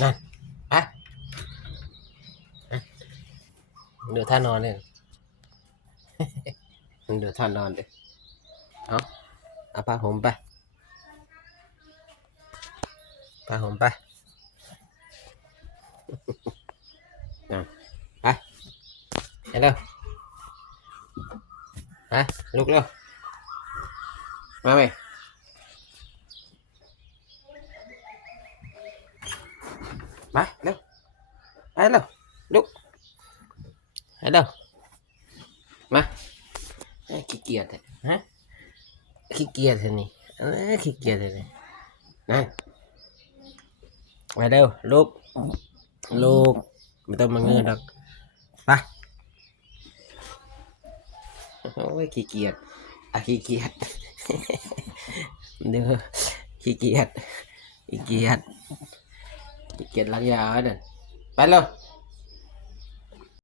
นั่นไปดูท่านอนเลยดูท่านอนเลยเอาผ้าห่มไปผ้าห่มไปไปเร็วไปลุกเร็วมาไหมมาเร็วไปเร็วลุกไปเร็วมาขี้เกียจฮะขี้เกียจนี่ขี้เกียจเลยนั่นมาเร็วลุกลุกไม่ต้องมาเงื่อนหรอกไปโอ้ยขี้เกียจขี้เกียจเด้อขี้เกียจขี้เกียจขี้เกียจล้างยาไว้นั่นไปเร็ว